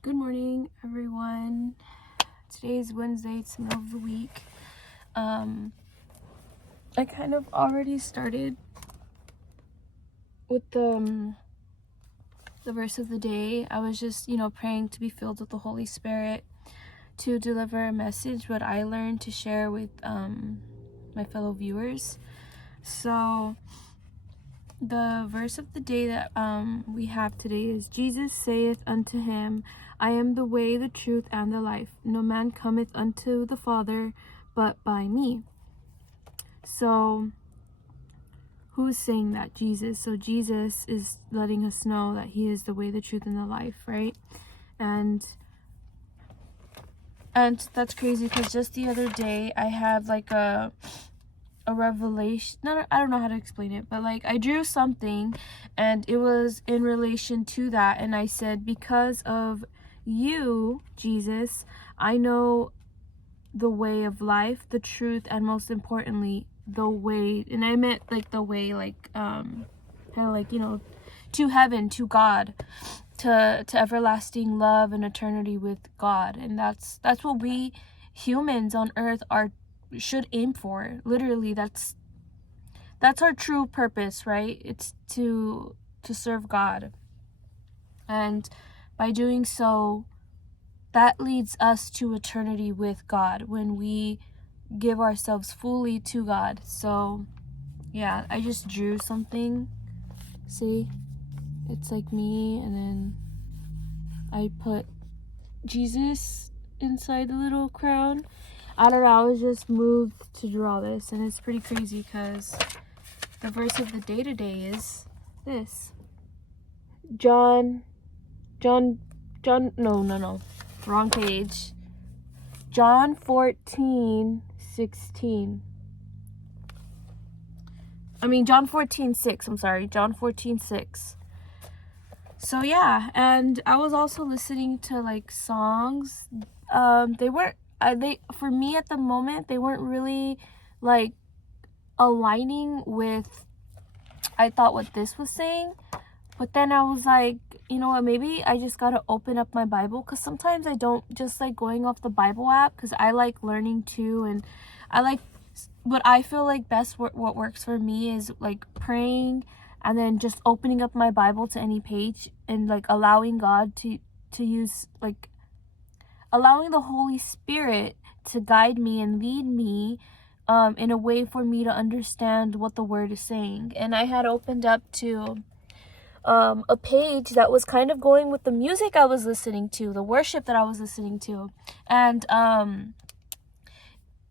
Good morning, everyone. Today is Wednesday. It's the middle of the week. I kind of already started with the verse of the day. I was just, praying to be filled with the Holy Spirit to deliver a message, what I learned to share with my fellow viewers. So the verse of the day that we have today is, Jesus saith unto him, I am the way, the truth, and the life. No man cometh unto the Father but by me. So who's saying that? Jesus. So Jesus is letting us know that he is the way, the truth, and the life, right? And that's crazy because just the other day I had like a revelation. I don't know how to explain it, but like I drew something and it was in relation to that, and I said, because of you, Jesus, I know the way of life, the truth, and most importantly the way, and I meant like the way, like kind of like, to heaven, to God, to everlasting love and eternity with God. And that's what we humans on earth should aim for. Literally, that's our true purpose, right? It's to serve God. And by doing so, that leads us to eternity with God when we give ourselves fully to God. So yeah, I just drew something. See, it's like me, and then I put Jesus inside the little crown. I don't know, I was just moved to draw this, and it's pretty crazy because the verse of the day today is this. No, wrong page. John 14:6. John 14:6. So yeah, and I was also listening to like songs. They for me at the moment, they weren't really like aligning with I thought what this was saying. But then I was like, you know what, maybe I just gotta open up my Bible, because sometimes I don't just like going off the Bible app, because I like learning too, and I like what I feel like best, what works for me is like praying and then just opening up my Bible to any page and like allowing God to use, like allowing the Holy Spirit to guide me and lead me in a way for me to understand what the word is saying. And I had opened up to a page that was kind of going with the music I was listening to, the worship that I was listening to. And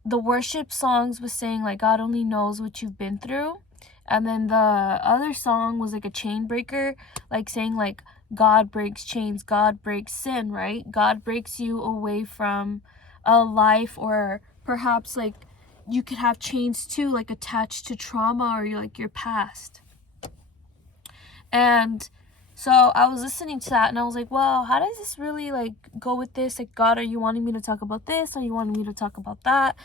the worship songs was saying like, God only knows what you've been through. And then the other song was like a chain breaker, like saying like, God breaks chains, God breaks sin, right? God breaks you away from a life, or perhaps like you could have chains too, like attached to trauma or your past. And so I was listening to that and I was like, well, how does this really like go with this? Like, God, are you wanting me to talk about this? Are you wanting me to talk about that?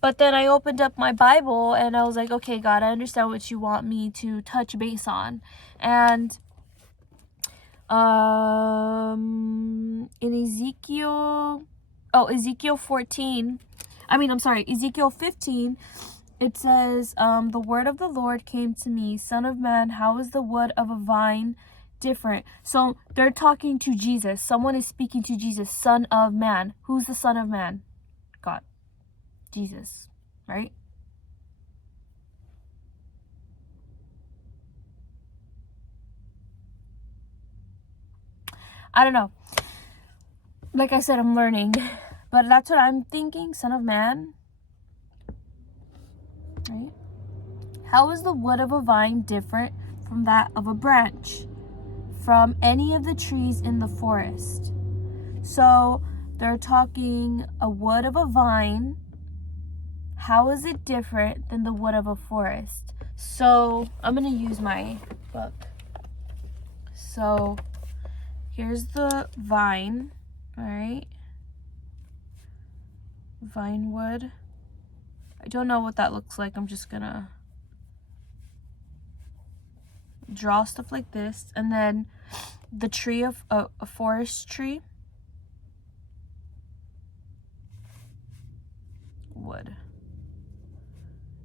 But then I opened up my Bible and I was like, okay, God, I understand what you want me to touch base on. And in Ezekiel 15, it says, the word of the Lord came to me, Son of man, how is the wood of a vine different? So they're talking to Jesus. Someone is speaking to Jesus, Son of man. Who's the Son of man? God. Jesus, right? I don't know. Like I said, I'm learning. But that's what I'm thinking, Son of man. Right? How is the wood of a vine different from that of a branch from any of the trees in the forest? So they're talking a wood of a vine. How is it different than the wood of a forest? So I'm going to use my book. So here's the vine, all right? Vine wood. I don't know what that looks like. I'm just going to draw stuff like this. And then the tree of a forest tree. wood.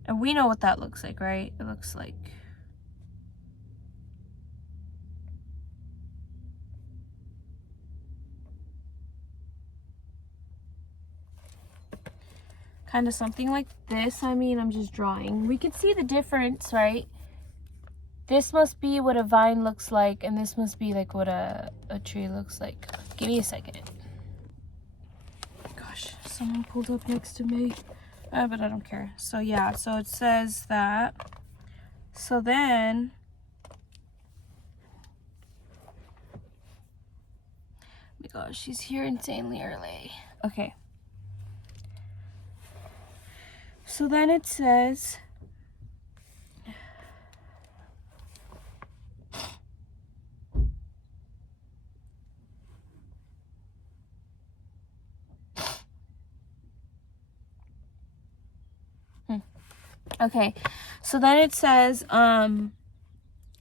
And we know what that looks like, right? It looks like kind of something like this. I mean, I'm just drawing. We can see the difference, right? This must be what a vine looks like, and this must be like what a tree looks like. Give me a second. Gosh, someone pulled up next to me. But I don't care. So yeah, so it says that. So then, oh my gosh, she's here insanely early. Okay. So then it says, okay, so then it says,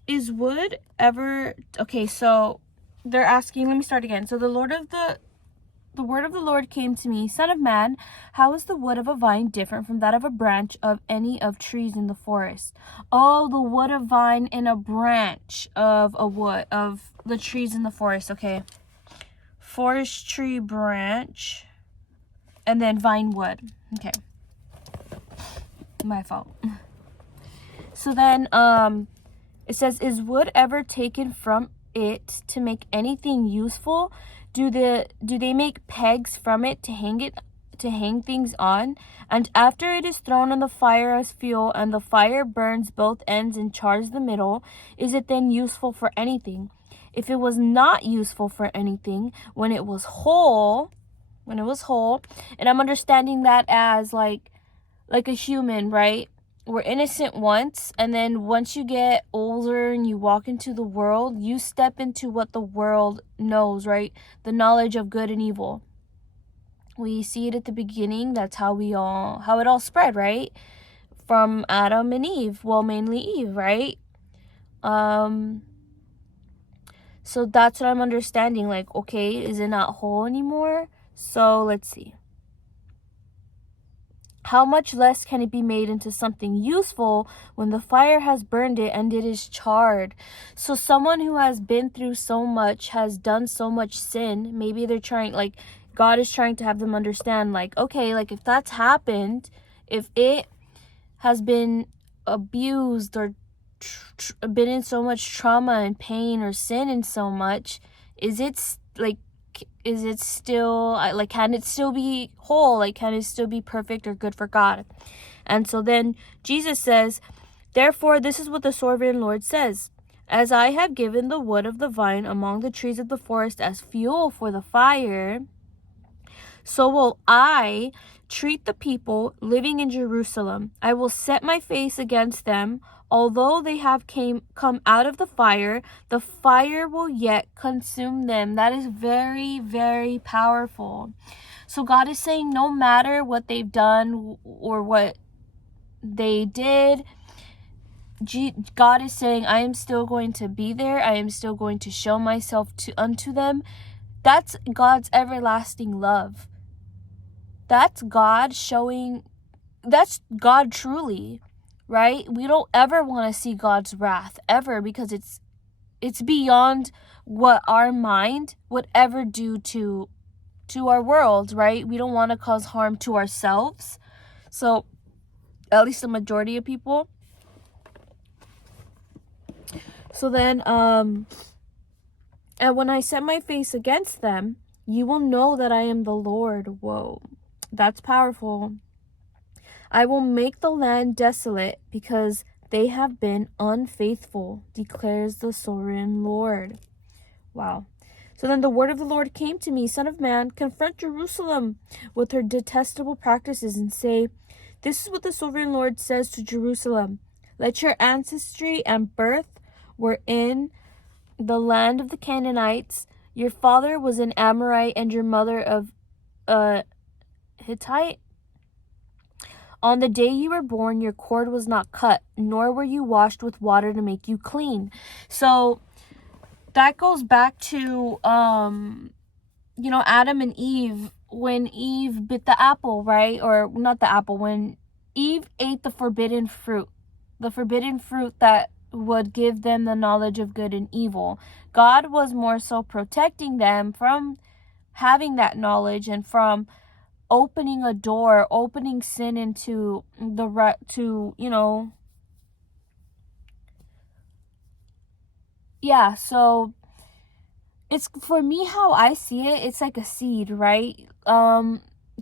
is wood ever, okay, so they're asking, let me start again. So the word of the Lord came to me, Son of man, how is the wood of a vine different from that of a branch of any of trees in the forest? Oh, the wood of vine and a branch of a wood, of the trees in the forest, okay. Forest tree branch, and then vine wood, okay. My fault. So then, it says, is wood ever taken from it to make anything useful? Do they make pegs from it to hang things on? And after it is thrown on the fire as fuel, and the fire burns both ends and chars the middle, is it then useful for anything? If it was not useful for anything when it was whole, and I'm understanding that as like a human, right? We're innocent once, and then once you get older and you walk into the world, you step into what the world knows, right? The knowledge of good and evil. We see it at the beginning. That's how it all spread, right? From Adam and Eve. Well, mainly Eve, right? So that's what I'm understanding. Like, okay, is it not whole anymore? So let's see. How much less can it be made into something useful when the fire has burned it and it is charred? So someone who has been through so much, has done so much sin, maybe they're trying, like, God is trying to have them understand, like, okay, like, if that's happened, if it has been abused or been in so much trauma and pain or sin in so much, is it still, like, can it still be whole? Like, can it still be perfect or good for God? And so then Jesus says, therefore, this is what the sovereign Lord says. As I have given the wood of the vine among the trees of the forest as fuel for the fire, so will I treat the people living in Jerusalem. I will set my face against them. Although they have come out of the fire will yet consume them. That is very, very powerful. So God is saying no matter what they've done or what they did, God is saying, I am still going to be there. I am still going to show myself unto them. That's God's everlasting love. That's God showing, that's God truly, right? We don't ever want to see God's wrath, ever, because it's beyond what our mind would ever do to our world, right? We don't want to cause harm to ourselves. So, at least the majority of people. So then, and when I set my face against them, you will know that I am the Lord. Whoa. That's powerful. I will make the land desolate because they have been unfaithful, declares the sovereign Lord. Wow. So then the word of the Lord came to me, Son of man, confront Jerusalem with her detestable practices and say, this is what the sovereign Lord says to Jerusalem. Let your ancestry and birth were in the land of the Canaanites. Your father was an Amorite and your mother of Hittite. On the day you were born, your cord was not cut, nor were you washed with water to make you clean. So that goes back to, Adam and Eve when Eve bit the apple, right? Or not the apple, when Eve ate the forbidden fruit that would give them the knowledge of good and evil. God was more so protecting them from having that knowledge and from opening a door, opening sin into yeah. So it's, for me, how I see it, it's like a seed, right?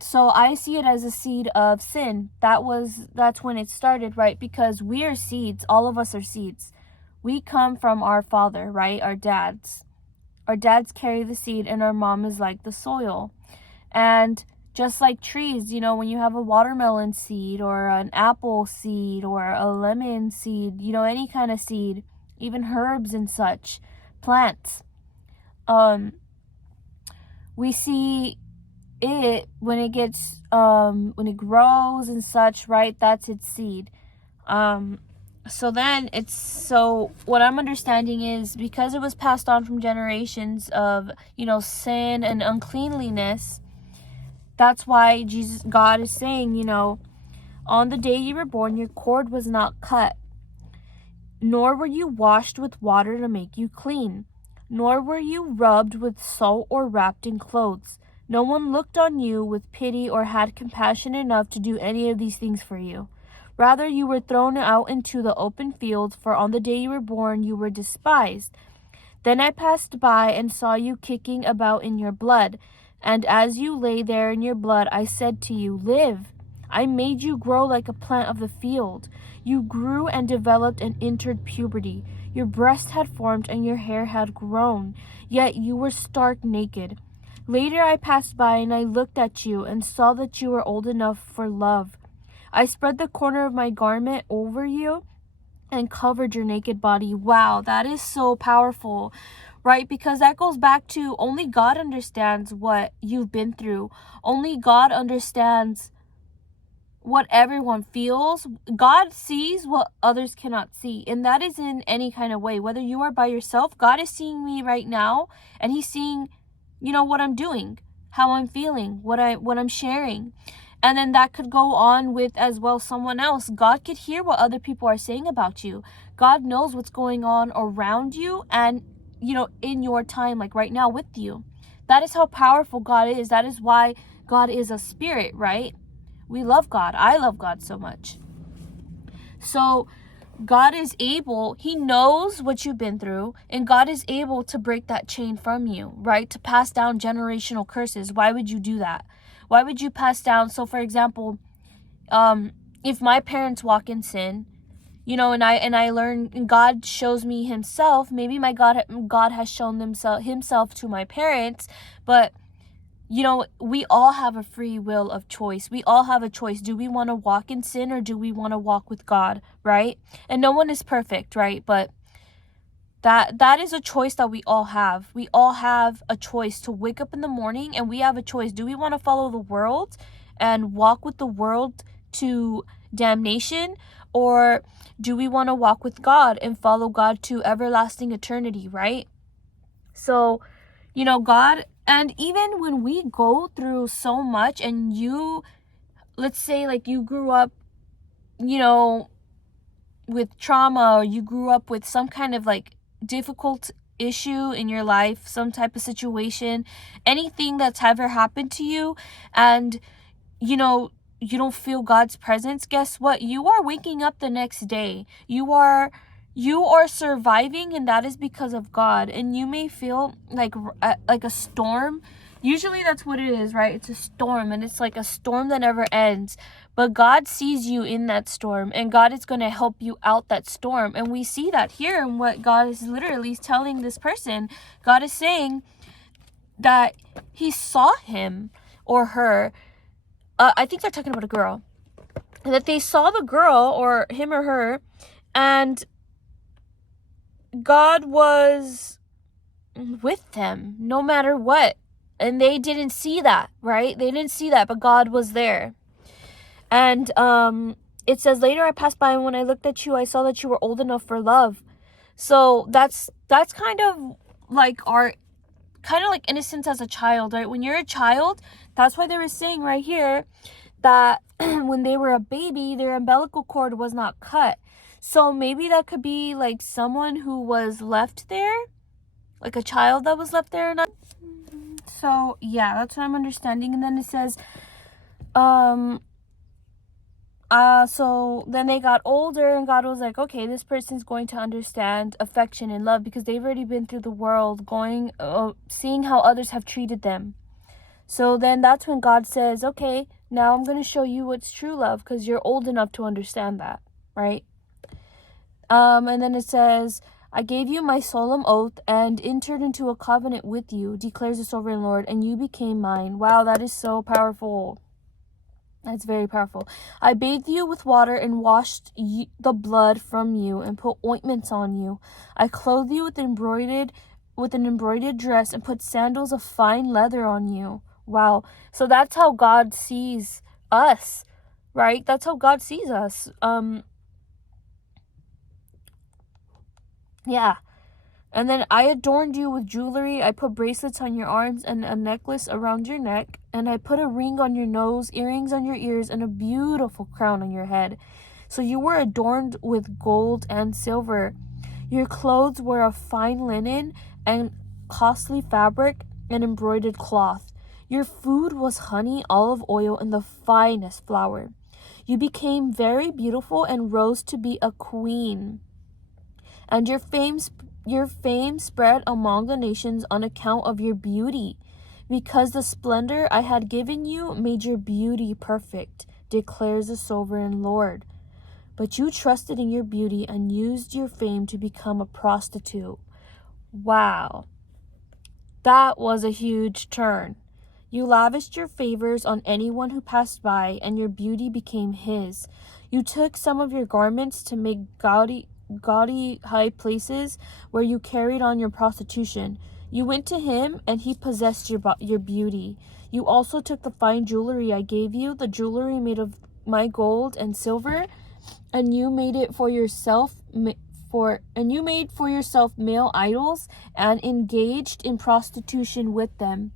So I see it as a seed of sin. That's when it started, right? Because we are seeds. All of us are seeds. We come from our father, right? Our dads carry the seed, and our mom is like the soil. And just like trees, when you have a watermelon seed or an apple seed or a lemon seed, any kind of seed, even herbs and such, plants, we see it when it gets when it grows and such, right? That's its seed. So what I'm understanding is, because it was passed on from generations of sin and uncleanliness, that's why God is saying, on the day you were born, your cord was not cut, nor were you washed with water to make you clean, nor were you rubbed with salt or wrapped in clothes. No one looked on you with pity or had compassion enough to do any of these things for you. Rather, you were thrown out into the open field, for on the day you were born, you were despised. Then I passed by and saw you kicking about in your blood. And as you lay there in your blood, I said to you, live. I made you grow like a plant of the field. You grew and developed and entered puberty. Your breast had formed and your hair had grown, yet you were stark naked. Later I passed by and I looked at you and saw that you were old enough for love. I spread the corner of my garment over you and covered your naked body. Wow, that is so powerful, right? Because that goes back to, only God understands what you've been through. Only God understands what everyone feels. God sees what others cannot see, and that is in any kind of way. Whether you are by yourself, God is seeing me right now, and he's seeing, what I'm doing, how I'm feeling, what I'm sharing. And then that could go on with as well someone else. God could hear what other people are saying about you. God knows what's going on around you and, in your time, like right now with you. That is how powerful God is. That is why God is a spirit, right? We love God. I love God so much. So God is able, he knows what you've been through, and God is able to break that chain from you, right? To pass down generational curses. Why would you do that? Why would you pass down? So for example, if my parents walk in sin, and I learn, and God shows me himself, maybe my God has shown himself to my parents, but we all have a free will of choice. We all have a choice. Do we want to walk in sin, or do we want to walk with God, right? And no one is perfect, right? But that is a choice that we all have. We all have a choice to wake up in the morning, and we have a choice. Do we want to follow the world and walk with the world to damnation, or do we want to walk with God and follow God to everlasting eternity, right? So, God, and even when we go through so much, and let's say like you grew up, with trauma, or you grew up with some kind of like difficult issue in your life, some type of situation, anything that's ever happened to you, and you don't feel God's presence, guess what? You are waking up the next day. You are surviving, and that is because of God. And you may feel like a storm. Usually that's what it is, right? It's a storm, and it's like a storm that never ends. But God sees you in that storm, and God is going to help you out that storm. And we see that here in what God is literally telling this person. God is saying that he saw him or her. I think they're talking about a girl. That they saw the girl, or him or her, and God was with them no matter what. And they didn't see that, right? They didn't see that, but God was there. And it says, later I passed by, and when I looked at you, I saw that you were old enough for love. So that's kind of like our kind of like innocence as a child, right? When you're a child, that's why they were saying right here that when they were a baby, their umbilical cord was not cut. So maybe that could be like someone who was left there, like a child that was left there. Or not. So yeah, that's what I'm understanding. And then it says, so then they got older, and God was like, okay, this person's going to understand affection and love, because they've already been through the world, seeing how others have treated them. So then that's when God says, okay, now I'm going to show you what's true love, because you're old enough to understand that, right? And then it says, I gave you my solemn oath and entered into a covenant with you, declares the sovereign Lord, and you became mine. Wow, that is so powerful. That's very powerful. I bathed you with water and washed the blood from you and put ointments on you. I clothed you with an embroidered dress and put sandals of fine leather on you. Wow. So that's how God sees us, right? That's how God sees us. Yeah. And then I adorned you with jewelry. I put bracelets on your arms and a necklace around your neck. And I put a ring on your nose, earrings on your ears, and a beautiful crown on your head. So you were adorned with gold and silver. Your clothes were of fine linen and costly fabric and embroidered cloth. Your food was honey, olive oil, and the finest flour. You became very beautiful and rose to be a queen. And your fame spread among the nations on account of your beauty, because the splendor I had given you made your beauty perfect, declares the sovereign Lord. But you trusted in your beauty and used your fame to become a prostitute. Wow. That was a huge turn. You lavished your favors on anyone who passed by, and your beauty became his. You took some of your garments to make gaudy high places where you carried on your prostitution. You went to him, and he possessed your beauty. You also took the fine jewelry I gave you, the jewelry made of my gold and silver, and you made it for yourself for yourself male idols and engaged in prostitution with them.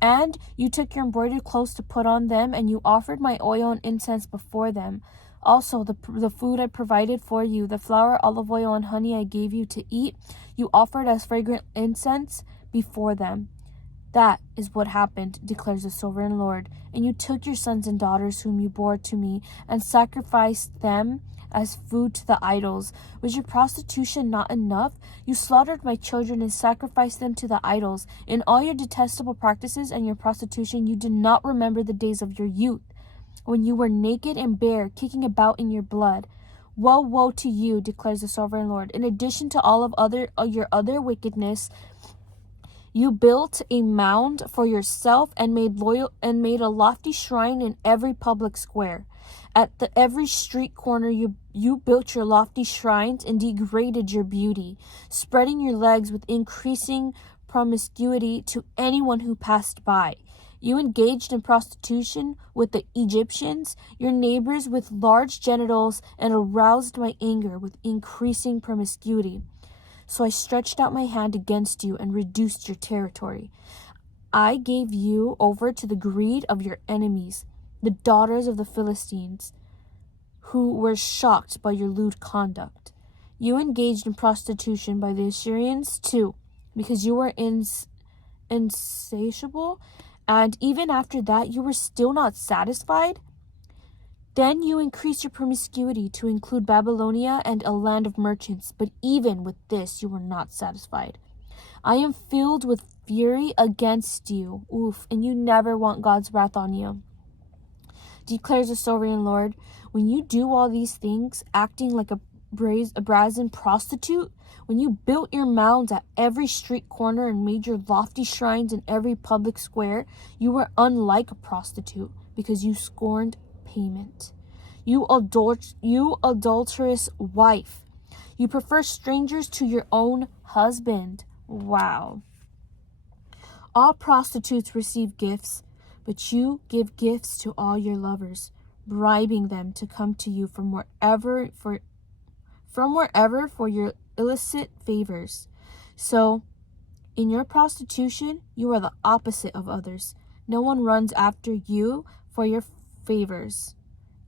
And you took your embroidered clothes to put on them, and you offered my oil and incense before them. Also, the food I provided for you, the flour, olive oil, and honey I gave you to eat, you offered as fragrant incense before them. That is what happened, declares the sovereign Lord. And you took your sons and daughters whom you bore to me and sacrificed them as food to the idols. Was your prostitution not enough? You slaughtered my children and sacrificed them to the idols. In all your detestable practices and your prostitution, you did not remember the days of your youth, when you were naked and bare, kicking about in your blood. Woe, woe to you, declares the sovereign Lord. In addition to all of your other wickedness, you built a mound for yourself and made a lofty shrine in every public square. At every street corner you built your lofty shrines and degraded your beauty, spreading your legs with increasing promiscuity to anyone who passed by. You engaged in prostitution with the Egyptians, your neighbors with large genitals, and aroused my anger with increasing promiscuity. So I stretched out my hand against you and reduced your territory. I gave you over to the greed of your enemies, the daughters of the Philistines, who were shocked by your lewd conduct. You engaged in prostitution by the Assyrians too, because you were insatiable, and even after that you were still not satisfied. Then you increased your promiscuity to include Babylonia and a land of merchants, but even with this you were not satisfied. I am filled with fury against you. Oof, and you never want God's wrath on you, declares the sovereign Lord. When you do all these things, acting like a brazen prostitute, when you built your mounds at every street corner and made your lofty shrines in every public square, you were unlike a prostitute, because you scorned payment. You adulterous wife. You prefer strangers to your own husband. Wow. All prostitutes receive gifts, but you give gifts to all your lovers, bribing them to come to you from wherever for your illicit favors. So In your prostitution, you are the opposite of others. No one runs after you for your favors.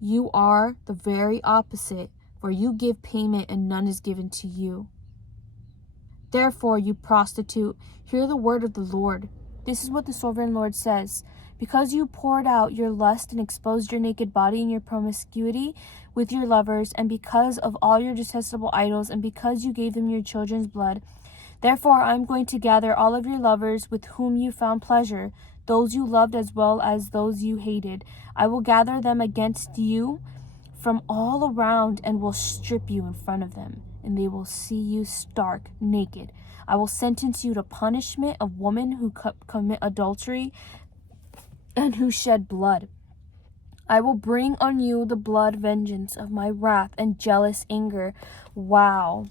You are the very opposite, for you give payment and none is given to you. Therefore, you prostitute, hear the word of the Lord. This is what the sovereign Lord says. Because you poured out your lust and exposed your naked body in your promiscuity with your lovers, and because of all your detestable idols, and because you gave them your children's blood, therefore I am going to gather all of your lovers with whom you found pleasure, those you loved as well as those you hated. I will gather them against you from all around and will strip you in front of them, and they will see you stark naked. I will sentence you to punishment of women who commit adultery and who shed blood. I will bring on you the blood vengeance of my wrath and jealous anger. Wow.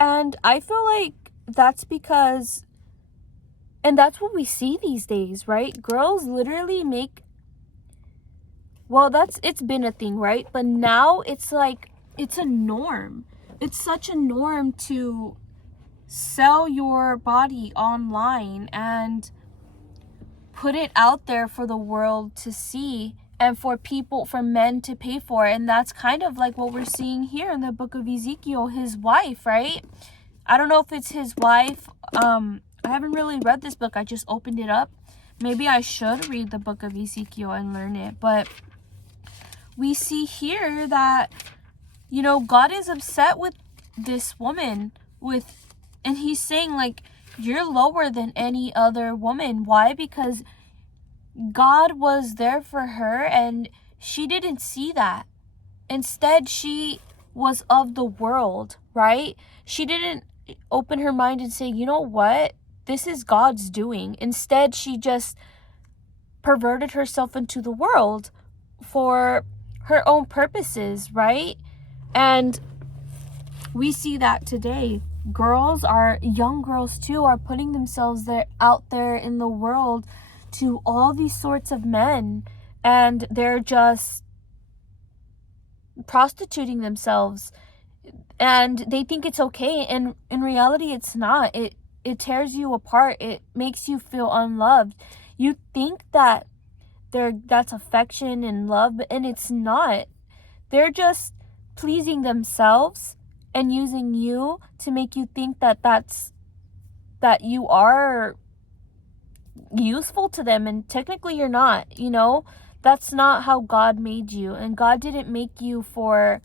And I feel like that's because, and that's what we see these days, right? Girls literally make, well, it's been a thing, right? But now it's like, it's a norm. It's such a norm to sell your body online and put it out there for the world to see and for men to pay for. And that's kind of like what we're seeing here in the book of Ezekiel, his wife, right? I don't know if it's his wife. I haven't really read this book. I just opened it up. Maybe I should read the book of Ezekiel and learn it. But we see here that, God is upset with this woman and he's saying, like, you're lower than any other woman. Why? Because God was there for her and she didn't see that. Instead, she was of the world, right? She didn't open her mind and say, you know what? This is God's doing. Instead, she just perverted herself into the world for her own purposes, right? And we see that today. Young girls too, are putting themselves out there in the world to all these sorts of men, and they're just prostituting themselves, and they think it's okay, and in reality it's not. It tears you apart. It makes you feel unloved. You think that that's affection and love, and it's not. They're just pleasing themselves and using you to make you think that you are useful to them, and technically you're not. That's not how God made you, and God didn't make you for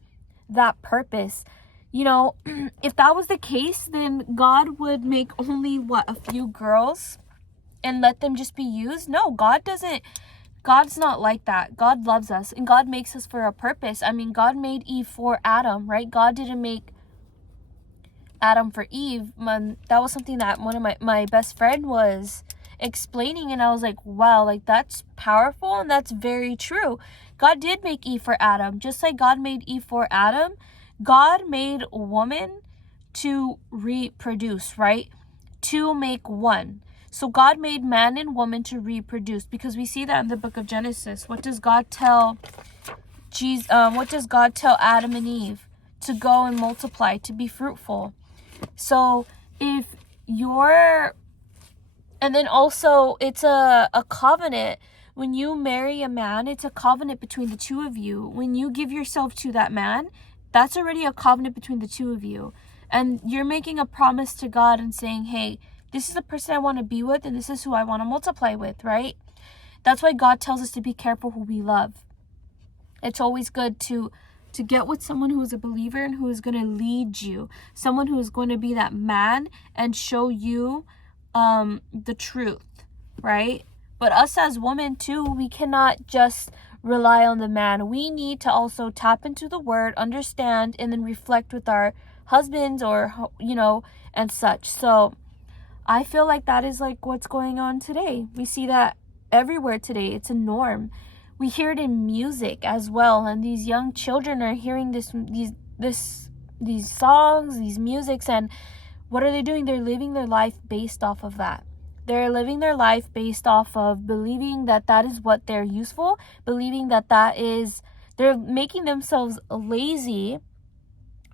that purpose. If that was the case, then God would make only a few girls and let them just be used. No, God's not like that. God loves us, and God makes us for a purpose. I mean, God made Eve for Adam, right? God didn't make Adam for Eve. That was something that one of my best friend was explaining, and I was like, wow, like, that's powerful, and that's very true. God did make Eve for Adam. Just like God made Eve for Adam, God made woman to reproduce, right? To make one. So God made man and woman to reproduce, because we see that in the book of Genesis. What does God tell Adam and Eve? To go and multiply, to be fruitful. So and then also it's a covenant. When you marry a man, it's a covenant between the two of you. When you give yourself to that man, that's already a covenant between the two of you. And you're making a promise to God and saying, hey, this is the person I want to be with, and this is who I want to multiply with, right? That's why God tells us to be careful who we love. It's always good to get with someone who is a believer and who is going to lead you. Someone who is going to be that man and show you the truth, right? But us as women too, we cannot just rely on the man. We need to also tap into the word, understand, and then reflect with our husbands or, and such. So I feel like that is like what's going on today. We see that everywhere today. It's a norm. We hear it in music as well, and these young children are hearing these songs, these musics, and what are they doing? They're living their life based off of that. They're living their life based off of believing that is what they're useful, believing they're making themselves lazy,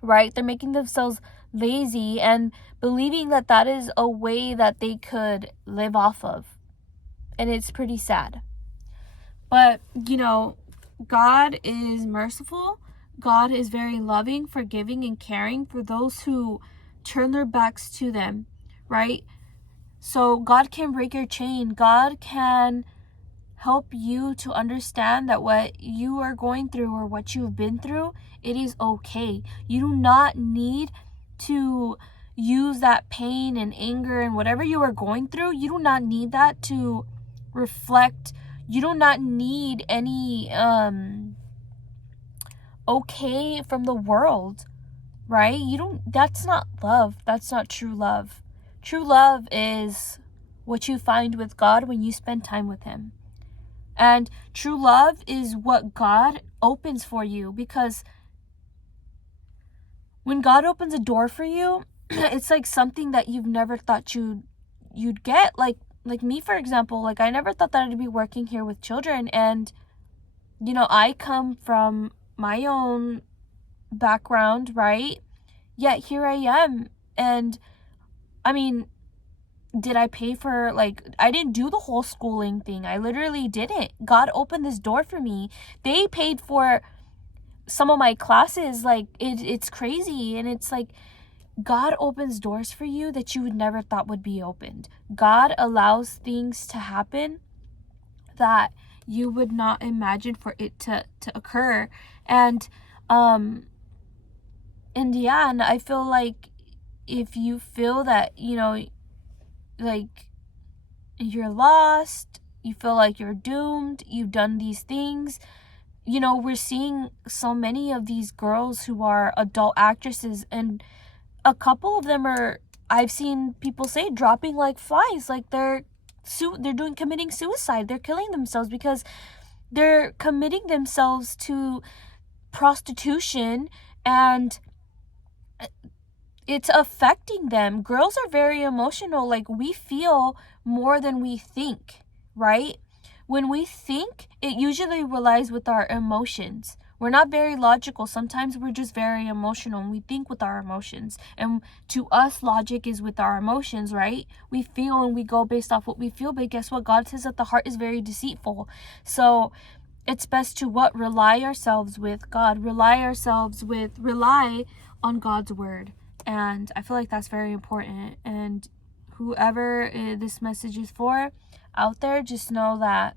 right? They're making themselves lazy and believing that that is a way that they could live off of. And it's pretty sad. But, God is merciful. God is very loving, forgiving, and caring for those who turn their backs to them, right? So God can break your chain. God can help you to understand that what you are going through or what you've been through, it is okay. You do not need to use that pain and anger and whatever you are going through. You do not need that to reflect. You do not need any okay from the world, right? That's not love. That's not true love. True love is what you find with God when you spend time with him. And true love is what God opens for you, because when God opens a door for you, it's like something that you've never thought you'd get. Like me, for example, like I never thought that I'd be working here with children. And I come from my own background, right? Yet here I am. And I mean, did I pay for, I didn't do the whole schooling thing. I literally didn't. God opened this door for me. They paid for some of my classes. It's crazy. And it's like, God opens doors for you that you would never thought would be opened. God allows things to happen that you would not imagine for it to occur. And and I feel like if you feel that, like you're lost, you feel like you're doomed, you've done these things, we're seeing so many of these girls who are adult actresses, and a couple of them are, I've seen people say, dropping like flies. Like they're committing suicide. They're killing themselves because they're committing themselves to prostitution, and it's affecting them. Girls are very emotional. Like, we feel more than we think, right? When we think, it usually relies with our emotions. We're not very logical. Sometimes we're just very emotional, and we think with our emotions. And to us, logic is with our emotions, right? We feel and we go based off what we feel. But guess what? God says that the heart is very deceitful. So it's best to rely ourselves with God. Rely on God's word. And I feel like that's very important. And whoever this message is for out there, just know that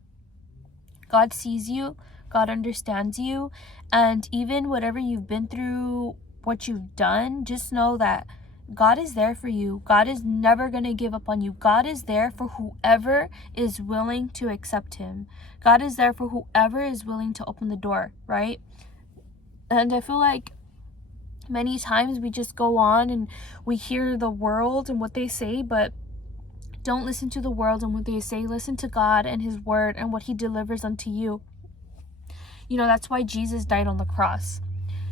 God sees you, God understands you, and even whatever you've been through, what you've done, just know that God is there for you. God is never going to give up on you. God is there for whoever is willing to accept him. God is there for whoever is willing to open the door, right? And I feel like many times we just go on and we hear the world and what they say, but don't listen to the world and what they say. Listen to God and his word and what he delivers unto you. That's why Jesus died on the cross.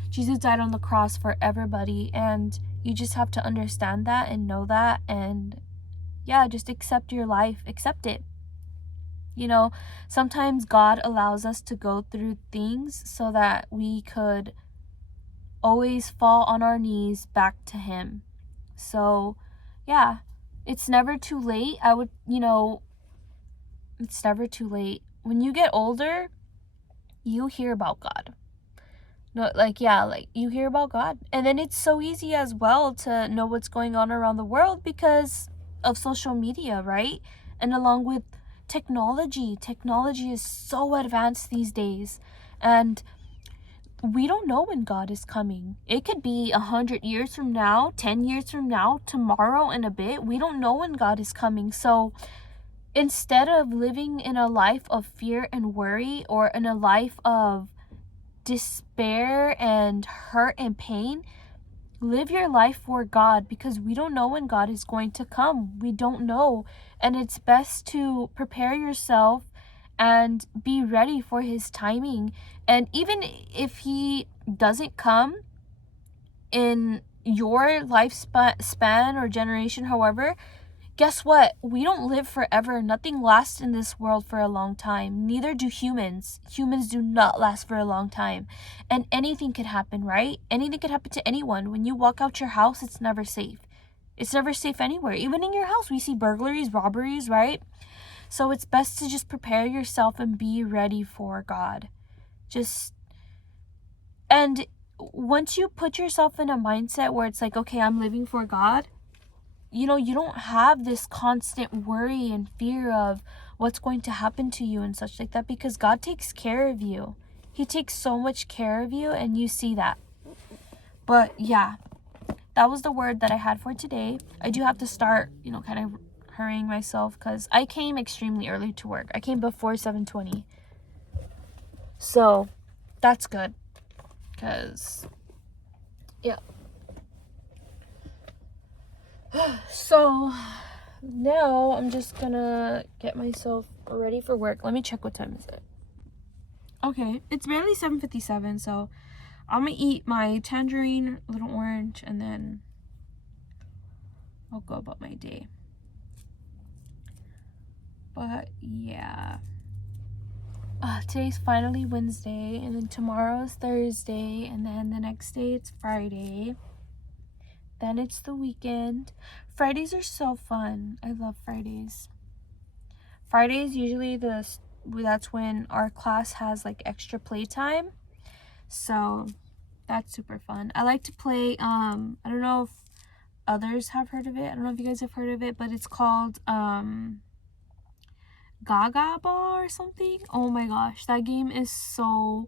Jesus died on the cross for everybody, and you just have to understand that and know that, and just accept your life. Accept it. Sometimes God allows us to go through things so that we could always fall on our knees back to him. So it's never too late. It's never too late. When you get older, you hear about God. No, you hear about God. And then it's so easy as well to know what's going on around the world because of social media, right? And along with technology is so advanced these days. And we don't know when God is coming. It could be 100 years from now, 10 years from now, tomorrow and a bit. We don't know when God is coming. So instead of living in a life of fear and worry, or in a life of despair and hurt and pain, live your life for God, because we don't know when God is going to come. We don't know. And it's best to prepare yourself and be ready for his timing. And even if he doesn't come in your lifespan or generation, however, guess what? We don't live forever. Nothing lasts in this world for a long time. Neither do humans. Humans do not last for a long time. And anything could happen, right? Anything could happen to anyone. When you walk out your house, it's never safe. It's never safe anywhere. Even in your house, we see burglaries, robberies, right? So it's best to just prepare yourself and be ready for God. And once you put yourself in a mindset where it's like, okay, I'm living for God, you know, you don't have this constant worry and fear of what's going to happen to you and such like that, because God takes care of you. He takes so much care of you, and you see that. But yeah, that was the word that I had for today. I do have to start, you know, kind of hurrying myself because I came extremely early to work. I came before 7:20. So that's good because, yeah. So now I'm just gonna get myself ready for work. Let me check what time is it. Okay, it's barely 7:57, so I'm gonna eat my tangerine, little orange, and then I'll go about my day. But yeah, today's finally Wednesday, and then tomorrow's Thursday, and then the next day it's Friday. Then it's the weekend. Fridays are so fun. I love Fridays. Fridays usually that's when our class has like extra playtime. So that's super fun. I like to play I don't know if others have heard of it. I don't know if you guys have heard of it, but it's called Gaga Ball or something. Oh my gosh, that game is so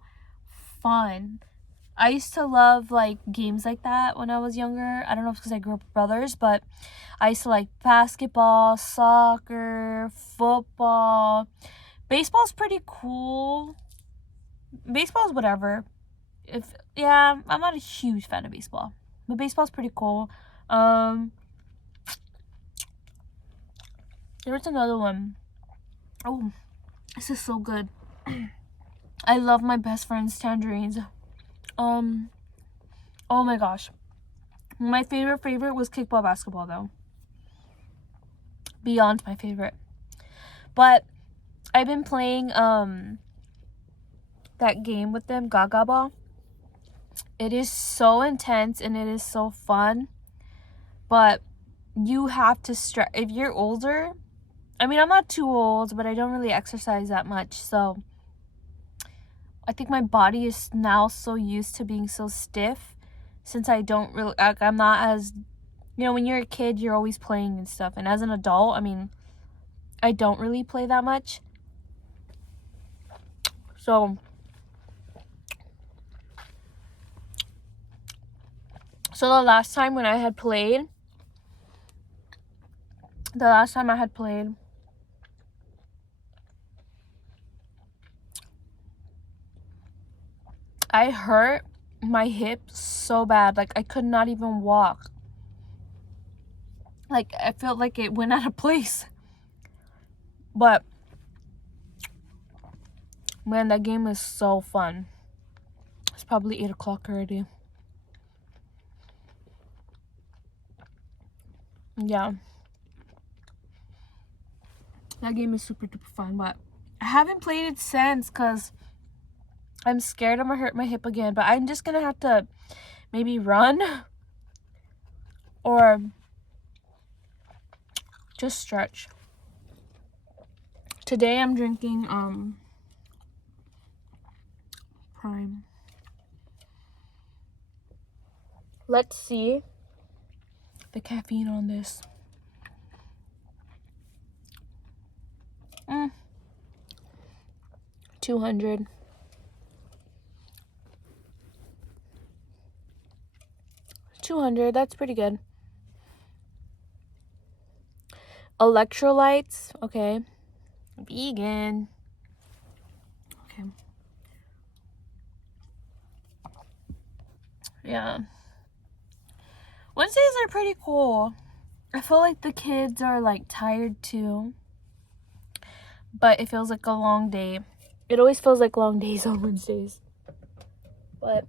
fun. I used to love like games like that when I was younger. I don't know if it's because I grew up with brothers, but I used to like basketball, soccer, football. Baseball's pretty cool. Baseball's whatever. I'm not a huge fan of baseball, but baseball's pretty cool. There was another one. Oh, this is so good. I love my best friend's tangerines. Oh my gosh. My favorite was kickball basketball though. Beyond my favorite. But I've been playing that game with them, Gaga Ball. It is so intense and it is so fun. But you have to stretch. If you're older, I mean, I'm not too old, but I don't really exercise that much. So I think my body is now so used to being so stiff, since I don't really, like, I'm not as, you know, when you're a kid, you're always playing and stuff. And as an adult, I mean, I don't really play that much. So the last time I had played, I hurt my hip so bad. Like, I could not even walk. Like, I felt like it went out of place. But man, that game is so fun. It's probably 8 o'clock already. Yeah. That game is super duper fun, but I haven't played it since because I'm scared I'm gonna hurt my hip again. But I'm just gonna have to maybe run or just stretch. Today I'm drinking Prime. Let's see the caffeine on this. 200. That's pretty good. Electrolytes, okay. Vegan. Okay. Yeah. Wednesdays are pretty cool. I feel like the kids are like tired too. But it feels like a long day. It always feels like long days on Wednesdays. But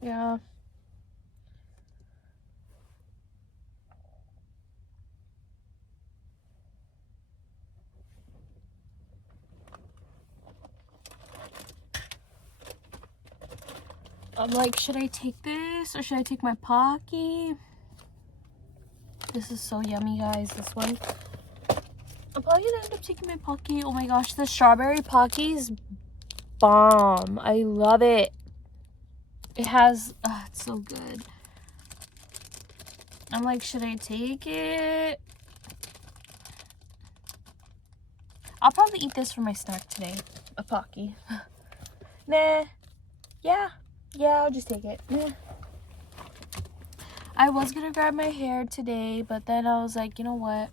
yeah. I'm like, should I take this or should I take my Pocky? This is so yummy, guys. This one. I'm probably gonna end up taking my Pocky. Oh my gosh, the strawberry Pocky is bomb. I love it. It has, it's so good. I'm like, should I take it? I'll probably eat this for my snack today. A Pocky. Nah. Yeah, I'll just take it. Nah. I was gonna grab my hair today, but then I was like, you know what?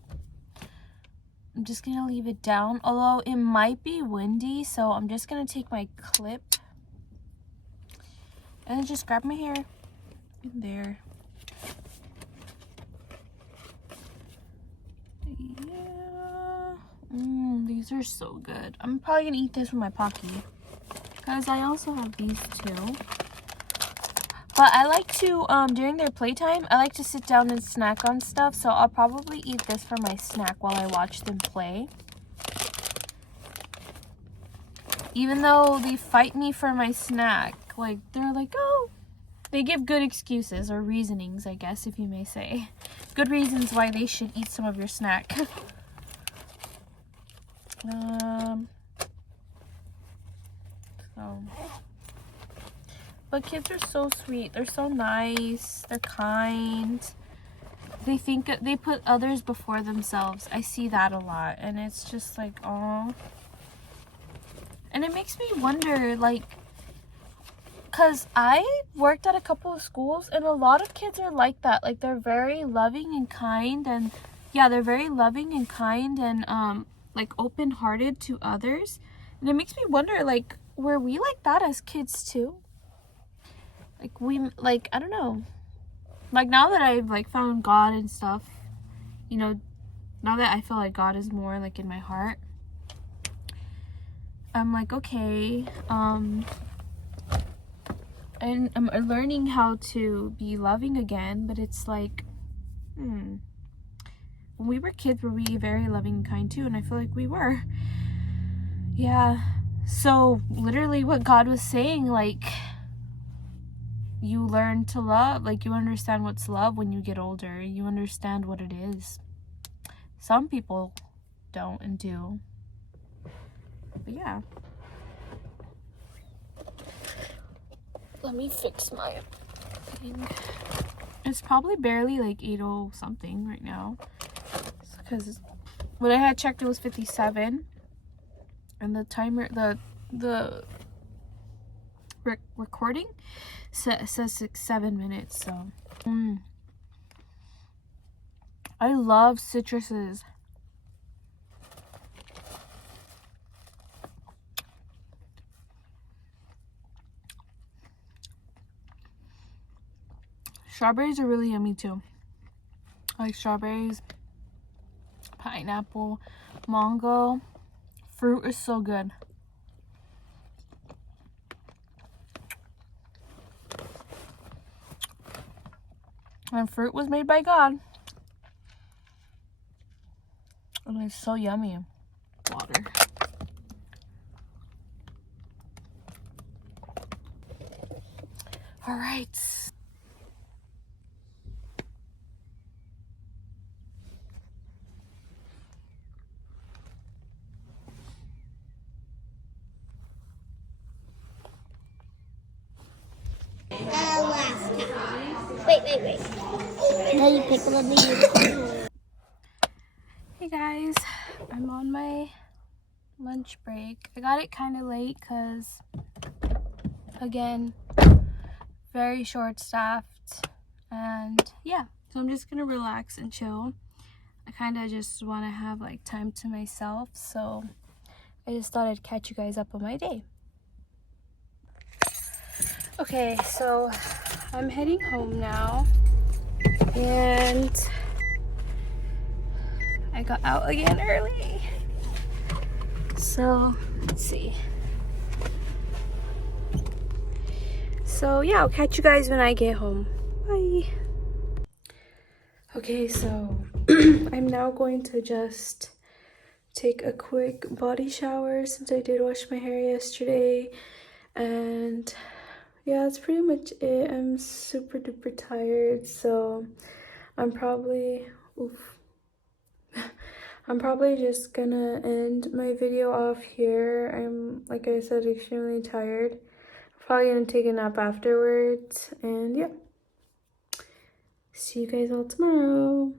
I'm just gonna leave it down. Although it might be windy, so I'm just gonna take my clip and then just grab my hair in there. Yeah. These are so good. I'm probably gonna eat this with my Pocky. Because I also have these too. But I like to, during their playtime, I like to sit down and snack on stuff. So I'll probably eat this for my snack while I watch them play. Even though they fight me for my snack. Like, they're like, oh. They give good excuses or reasonings, I guess, if you may say. Good reasons why they should eat some of your snack. But kids are so sweet. They're so nice. They're kind. They think they put others before themselves. I see that a lot, and it's just like, oh. And it makes me wonder, like, cause I worked at a couple of schools, and a lot of kids are like that. Like, they're very loving and kind, and yeah, they're very loving and kind, and like open-hearted to others. And it makes me wonder, like, were we like that as kids too? Like, I don't know. Like, now that I've, like, found God and stuff, you know, now that I feel like God is more, like, in my heart, I'm like, okay, and I'm learning how to be loving again, but it's like, when we were kids, were we very loving and kind too? And I feel like we were. Yeah. So, literally what God was saying, like, you learn to love, like, you understand what's love when you get older. You understand what it is. Some people don't and do. But yeah. Let me fix my thing. It's probably barely like 8:00 something right now. Because when I had checked, it was 57. And the timer, the recording says 7 minutes, so I love citruses. Strawberries are really yummy too. I like strawberries, pineapple, mango. Fruit is so good. And fruit was made by God. And it's so yummy. Water. All right. Wait. Now you pick one of these. Hey guys, I'm on my lunch break. I got it kind of late because, again, very short-staffed, and yeah, so I'm just gonna relax and chill. I kind of just want to have like time to myself, so I just thought I'd catch you guys up on my day. Okay, so I'm heading home now, and I got out again early. So, let's see. So, yeah, I'll catch you guys when I get home. Bye. Okay, so I'm now going to just take a quick body shower since I did wash my hair yesterday. And yeah, that's pretty much it. I'm super duper tired, so I'm probably, oof. I'm probably just gonna end my video off here. I'm, like I said, extremely tired. Probably gonna take a nap afterwards, and yeah. See you guys all tomorrow.